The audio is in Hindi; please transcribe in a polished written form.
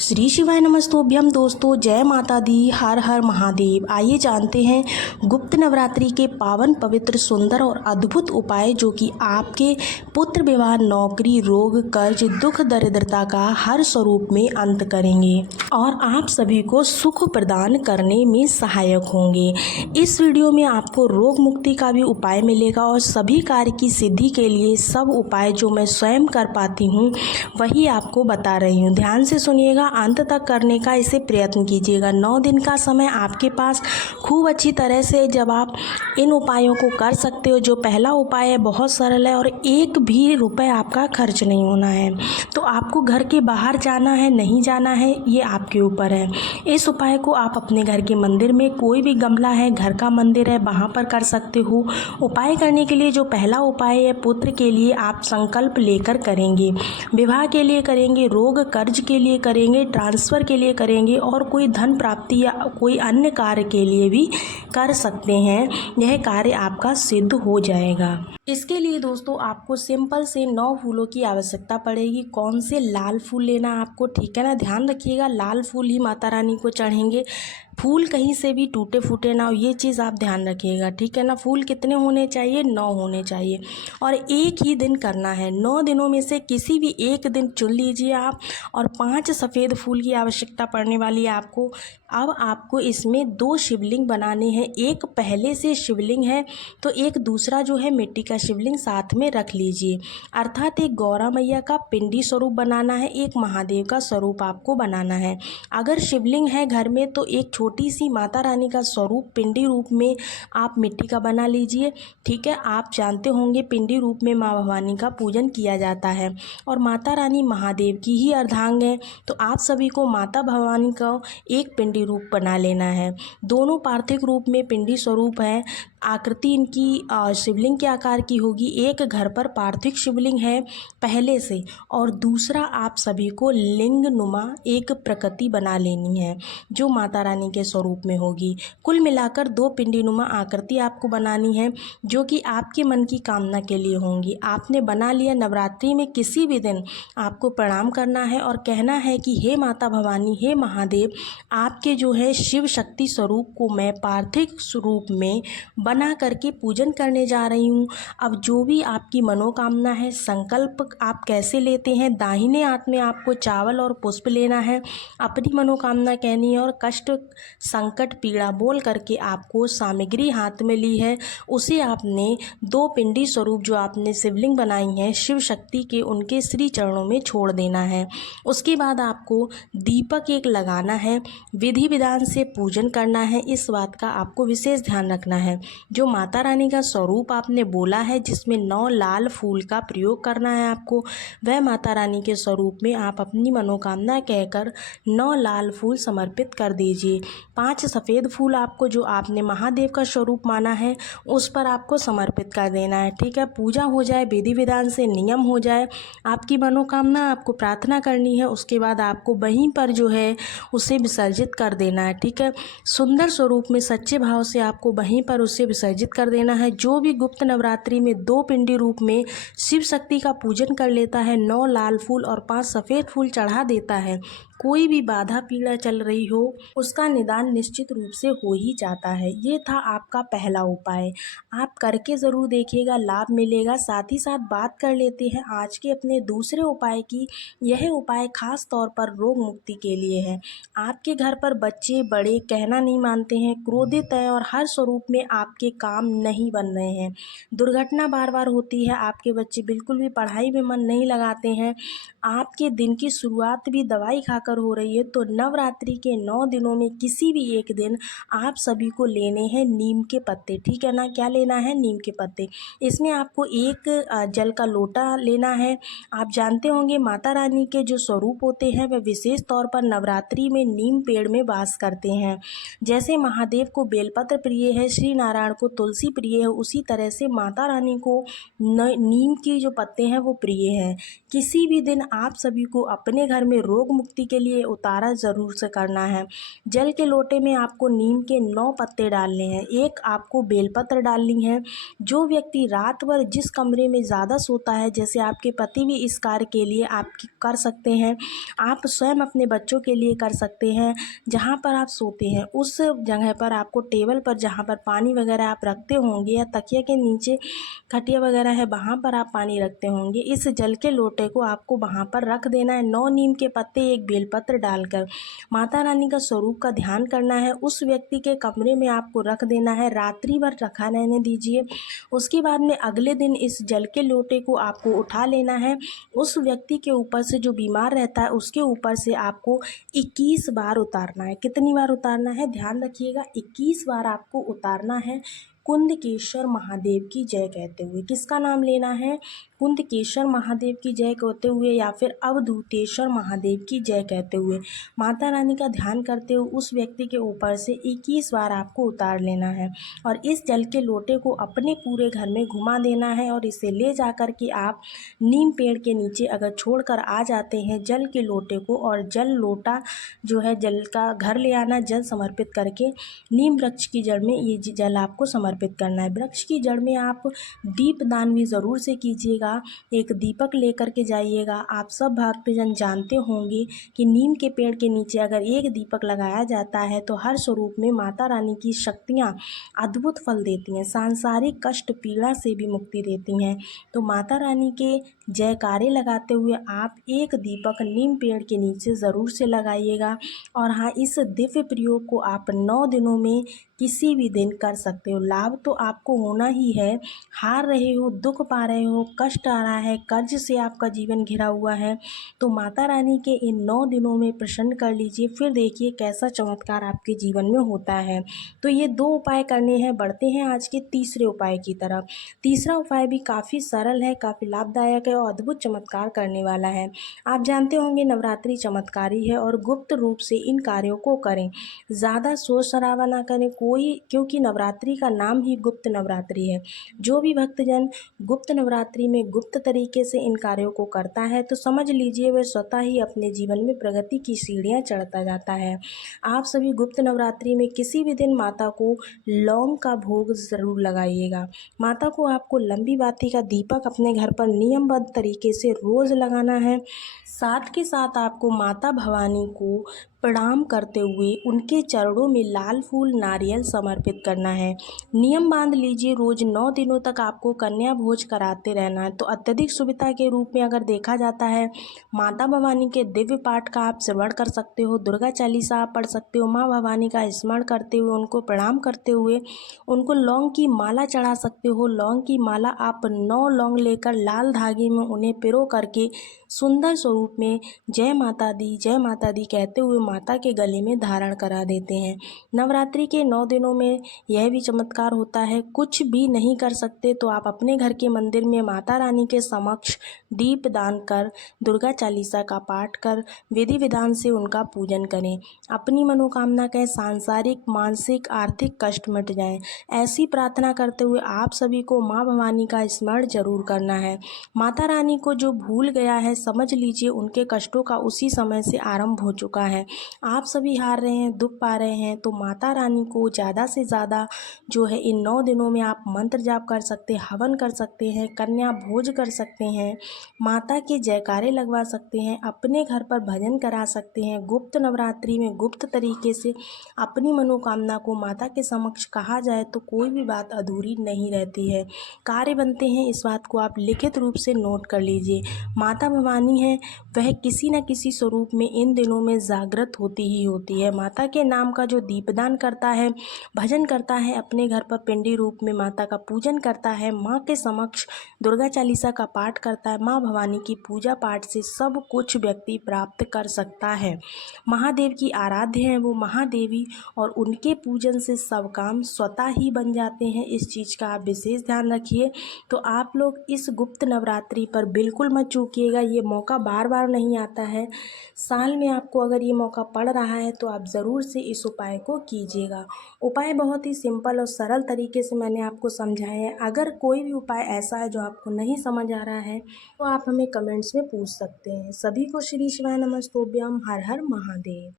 श्री शिवाय नमस्तोभ्यम दोस्तों, जय माता दी, हर हर महादेव। आइए जानते हैं गुप्त नवरात्रि के पावन पवित्र सुंदर और अद्भुत उपाय जो कि आपके पुत्र विवाह, नौकरी, रोग, कर्ज, दुख, दरिद्रता का हर स्वरूप में अंत करेंगे और आप सभी को सुख प्रदान करने में सहायक होंगे। इस वीडियो में आपको रोग मुक्ति का भी उपाय मिलेगा और सभी कार्य की सिद्धि के लिए सब उपाय जो मैं स्वयं कर पाती हूँ वही आपको बता रही हूँ। ध्यान से सुनिएगा, अंत तक करने का इसे प्रयत्न कीजिएगा। 9 दिन का समय आपके पास खूब अच्छी तरह से जब आप इन उपायों को कर सकते हो। जो पहला उपाय है बहुत सरल है और एक भी रुपए आपका खर्च नहीं होना है। तो आपको घर के बाहर जाना है नहीं जाना है ये आपके ऊपर है। इस उपाय को आप अपने घर के मंदिर में, कोई भी गमला है, घर का मंदिर है, वहाँ पर कर सकते हो। उपाय करने के लिए जो पहला उपाय है, पुत्र के लिए आप संकल्प लेकर करेंगे, विवाह के लिए करेंगे, रोग कर्ज के लिए करेंगे, ट्रांसफ़र के लिए करेंगे और कोई धन प्राप्ति या कोई अन्य कार्य के लिए भी कर सकते हैं। यह कार्य आपका सिद्ध हो जाएगा। इसके लिए दोस्तों आपको सिंपल से 9 फूलों की आवश्यकता पड़ेगी। कौन से? लाल फूल लेना आपको, ठीक है ना। ध्यान रखिएगा, लाल फूल ही माता रानी को चढ़ेंगे। फूल कहीं से भी टूटे फूटे ना हो, ये चीज़ आप ध्यान रखिएगा, ठीक है ना। फूल कितने होने चाहिए? 9 होने चाहिए और एक ही दिन करना है। 9 दिनों में से किसी भी एक दिन चुन लीजिए आप। और 5 सफ़ेद फूल की आवश्यकता पड़ने वाली है आपको। अब आपको इसमें 2 शिवलिंग बनाने हैं। एक पहले से शिवलिंग है तो एक दूसरा जो है मिट्टी का शिवलिंग साथ में रख लीजिए। अर्थात एक गौरा मैया का पिंडी स्वरूप बनाना है, एक महादेव का स्वरूप आपको बनाना है। अगर शिवलिंग है घर में तो एक छोटी सी माता रानी का स्वरूप पिंडी रूप में आप मिट्टी का बना लीजिए, ठीक है। आप जानते होंगे पिंडी रूप में माँ भवानी का पूजन किया जाता है और माता रानी महादेव की ही अर्धांग है। तो आप सभी को माता भवानी का एक पिंडी रूप बना लेना है। दोनों पार्थिव रूप में पिंडी स्वरूप है। आकृति इनकी शिवलिंग के आकार की होगी। एक घर पर पार्थिव शिवलिंग है पहले से और दूसरा आप सभी को लिंग नुमा एक प्रकृति बना लेनी है जो माता रानी के स्वरूप में होगी। कुल मिलाकर 2 पिंडी नुमा आकृति आपको बनानी है जो कि आपके मन की कामना के लिए होंगी। आपने बना लिया, नवरात्रि में किसी भी दिन आपको प्रणाम करना है और कहना है कि हे माता भवानी, हे महादेव, आपके जो है शिव शक्ति स्वरूप को मैं पार्थिव स्वरूप में बना करके पूजन करने जा रही हूँ। अब जो भी आपकी मनोकामना है, संकल्प आप कैसे लेते हैं, दाहिने हाथ में आपको चावल और पुष्प लेना है, अपनी मनोकामना कहनी है और कष्ट, संकट, पीड़ा बोल करके आपको सामग्री हाथ में ली है उसे आपने 2 पिंडी स्वरूप जो आपने शिवलिंग बनाई है शिव शक्ति के, उनके श्री चरणों में छोड़ देना है। उसके बाद आपको दीपक एक लगाना है, विधि विधान से पूजन करना है। इस बात का आपको विशेष ध्यान रखना है। जो माता रानी का स्वरूप आपने बोला है जिसमें 9 लाल फूल का प्रयोग करना है आपको, वह माता रानी के स्वरूप में आप अपनी मनोकामना कहकर 9 लाल फूल समर्पित कर दीजिए। 5 सफ़ेद फूल आपको जो आपने महादेव का स्वरूप माना है उस पर आपको समर्पित कर देना है, ठीक है। पूजा हो जाए, विधि विधान से नियम हो जाए, आपकी मनोकामना आपको प्रार्थना करनी है, उसके बाद आपको वहीं पर जो है उसे विसर्जित कर देना है, ठीक है। सुंदर स्वरूप में सच्चे भाव से आपको वहीं पर उसे विसर्जित कर देना है। जो भी गुप्त नवरात्रि में 2 पिंडी रूप में शिव शक्ति का पूजन कर लेता है, 9 लाल फूल और 5 सफ़ेद फूल चढ़ा देता है, कोई भी बाधा पीड़ा चल रही हो उसका निदान निश्चित रूप से हो ही जाता है। ये था आपका पहला उपाय, आप करके ज़रूर देखिएगा, लाभ मिलेगा। साथ ही साथ बात कर लेते हैं आज के अपने दूसरे उपाय की। यह उपाय खास तौर पर रोग मुक्ति के लिए है। आपके घर पर बच्चे बड़े कहना नहीं मानते हैं, क्रोधित हैं और हर स्वरूप में आपके काम नहीं बन रहे हैं, दुर्घटना बार बार होती है, आपके बच्चे बिल्कुल भी पढ़ाई में मन नहीं लगाते हैं, आपके दिन की शुरुआत भी दवाई खाकर हो रही है, तो नवरात्रि के 9 दिनों में किसी भी एक दिन आप सभी को लेने हैं नीम के पत्ते, ठीक है ना। क्या लेना है? नीम के पत्ते। इसमें आपको एक जल का लोटा लेना है। आप जानते होंगे माता रानी के जो स्वरूप होते हैं वह विशेष तौर पर नवरात्रि में नीम पेड़ में वास करते हैं। जैसे महादेव को बेलपत्र प्रिय है, श्री नारायण को तुलसी प्रिय है, उसी तरह से माता रानी को नीम की जो पत्ते हैं वो प्रिय हैं। किसी भी दिन आप सभी को अपने घर में रोग मुक्ति के लिए उतारा ज़रूर से करना है। जल के लोटे में आपको नीम के 9 पत्ते डालने हैं, एक आपको बेलपत्र डालनी है। जो व्यक्ति रात भर जिस कमरे में ज़्यादा सोता है, जैसे आपके पति भी इस कार्य के लिए आप कर सकते हैं, आप स्वयं अपने बच्चों के लिए कर सकते हैं। जहाँ पर आप सोते हैं उस जगह पर आपको टेबल पर जहाँ पर पानी वगैरह आप रखते होंगे या तकिया के नीचे खटिया वगैरह है वहाँ पर आप पानी रखते होंगे, इस जल के लोटे को आपको वहाँ पर रख देना है। 9 नीम के पत्ते, एक बेलपत्र डालकर माता रानी का स्वरूप का ध्यान करना है। उस व्यक्ति के कमरे में आपको रख देना है, रात्रि भर रखा रहने दीजिए। उसके बाद में अगले दिन इस जल के लोटे को आपको उठा लेना है। उस व्यक्ति के ऊपर से, जो बीमार रहता है उसके ऊपर से आपको 21 बार उतारना है। कितनी बार उतारना है ध्यान रखिएगा, 21 बार आपको उतारना है। कुंदकेश्वर महादेव की जय कहते हुए। किसका नाम लेना है? कुंदकेश्वर महादेव की जय कहते हुए या फिर अवधूतेश्वर महादेव की जय कहते हुए माता रानी का ध्यान करते हुए उस व्यक्ति के ऊपर से 21 बार आपको उतार लेना है। और इस जल के लोटे को अपने पूरे घर में घुमा देना है और इसे ले जाकर के आप नीम पेड़ के नीचे अगर छोड़कर आ जाते हैं जल के लोटे को, और जल लोटा जो है जल का घर ले आना, जल समर्पित करके नीम वृक्ष की जड़ में ये जल आपको समर्पित करना है। वृक्ष की जड़ में आप दीप दान भी ज़रूर से कीजिएगा, एक दीपक लेकर के जाइएगा। आप सब भक्तजन जानते होंगे कि नीम के पेड़ के नीचे अगर एक दीपक लगाया जाता है तो हर स्वरूप में माता रानी की शक्तियाँ अद्भुत फल देती हैं, सांसारिक कष्ट पीड़ा से भी मुक्ति देती हैं। तो माता रानी के जयकारे लगाते हुए आप एक दीपक नीम पेड़ के नीचे ज़रूर से लगाइएगा। और हाँ, इस दिव्य प्रयोग को आप 9 दिनों में किसी भी दिन कर सकते हो। लाभ तो आपको होना ही है। हार रहे हो, दुख पा रहे हो, कष्ट आ रहा है, कर्ज से आपका जीवन घिरा हुआ है, तो माता रानी के इन 9 दिनों में प्रसन्न कर लीजिए, फिर देखिए कैसा चमत्कार आपके जीवन में होता है। तो ये 2 उपाय करने हैं। बढ़ते हैं आज के तीसरे उपाय की तरफ। तीसरा उपाय भी काफ़ी सरल है, काफ़ी लाभदायक है और अद्भुत चमत्कार करने वाला है। आप जानते होंगे नवरात्रि चमत्कारी है और गुप्त रूप से इन कार्यों को करें, ज़्यादा शोर शराबा ना करें क्योंकि नवरात्रि का नाम ही गुप्त नवरात्रि है। जो भी भक्तजन गुप्त नवरात्रि में गुप्त तरीके से इन कार्यों को करता है तो समझ लीजिए वह स्वतः ही अपने जीवन में प्रगति की सीढ़ियाँ चढ़ता जाता है। आप सभी गुप्त नवरात्रि में किसी भी दिन माता को लौंग का भोग ज़रूर लगाइएगा। माता को आपको लंबी बाती का दीपक अपने घर पर नियमबद्ध तरीके से रोज़ लगाना है। साथ के साथ आपको माता भवानी को प्रणाम करते हुए उनके चरणों में लाल फूल नारियल समर्पित करना है। नियम बांध लीजिए, रोज़ 9 दिनों तक आपको कन्या भोज कराते रहना है। तो अत्यधिक सुविधा के रूप में अगर देखा जाता है, माता भवानी के दिव्य पाठ का आप श्रवण कर सकते हो, दुर्गा चालीसा आप पढ़ सकते हो, माँ भवानी का स्मरण करते हुए उनको प्रणाम करते हुए उनको लौंग की माला चढ़ा सकते हो। लौंग की माला आप 9 लौंग लेकर लाल धागे में उन्हें पिरो करके सुंदर स्वरूप में जय माता दी कहते हुए माता के गले में धारण करा देते हैं। नवरात्रि के 9 दिनों में यह भी चमत्कार होता है। कुछ भी नहीं कर सकते तो आप अपने घर के मंदिर में माता रानी के समक्ष दीप दान कर, दुर्गा चालीसा का पाठ कर, विधि विधान से उनका पूजन करें। अपनी मनोकामना के सांसारिक, मानसिक, आर्थिक कष्ट मिट जाएं, ऐसी प्रार्थना करते हुए आप सभी को माँ भवानी का स्मरण जरूर करना है। माता रानी को जो भूल गया है, समझ लीजिए उनके कष्टों का उसी समय से आरंभ हो चुका है। आप सभी हार रहे हैं, दुख पा रहे हैं, तो माता रानी को ज़्यादा से ज़्यादा जो है इन 9 दिनों में आप मंत्र जाप कर सकते हैं, हवन कर सकते हैं, कन्या भोज कर सकते हैं, माता के जयकारे लगवा सकते हैं, अपने घर पर भजन करा सकते हैं। गुप्त नवरात्रि में गुप्त तरीके से अपनी मनोकामना को माता के समक्ष कहा जाए तो कोई भी बात अधूरी नहीं रहती है, कार्य बनते हैं। इस बात को आप लिखित रूप से नोट कर लीजिए। माता भवानी है वह किसी न किसी स्वरूप में इन दिनों में जागृत होती ही होती है। माता के नाम का जो दीपदान करता है, भजन करता है, अपने घर पर पिंडी रूप में माता का पूजन करता है, माँ के समक्ष दुर्गा चालीसा का पाठ करता है, माँ भवानी की पूजा पाठ से सब कुछ व्यक्ति प्राप्त कर सकता है। महादेव की आराध्य हैं वो महादेवी, और उनके पूजन से सब काम स्वतः ही बन जाते हैं। इस चीज़ का आप विशेष ध्यान रखिए। तो आप लोग इस गुप्त नवरात्रि नवरात्रि पर बिल्कुल मत चूकिएगा। ये मौका बार बार नहीं आता है, साल में आपको अगर ये मौका पड़ रहा है तो आप ज़रूर से इस उपाय को कीजिएगा। उपाय बहुत ही सिंपल और सरल तरीके से मैंने आपको समझाया है। अगर कोई भी उपाय ऐसा है जो आपको नहीं समझ आ रहा है तो आप हमें कमेंट्स में पूछ सकते हैं। सभी को श्री शिवाय नमस्तुभ्यम। हर हर महादेव।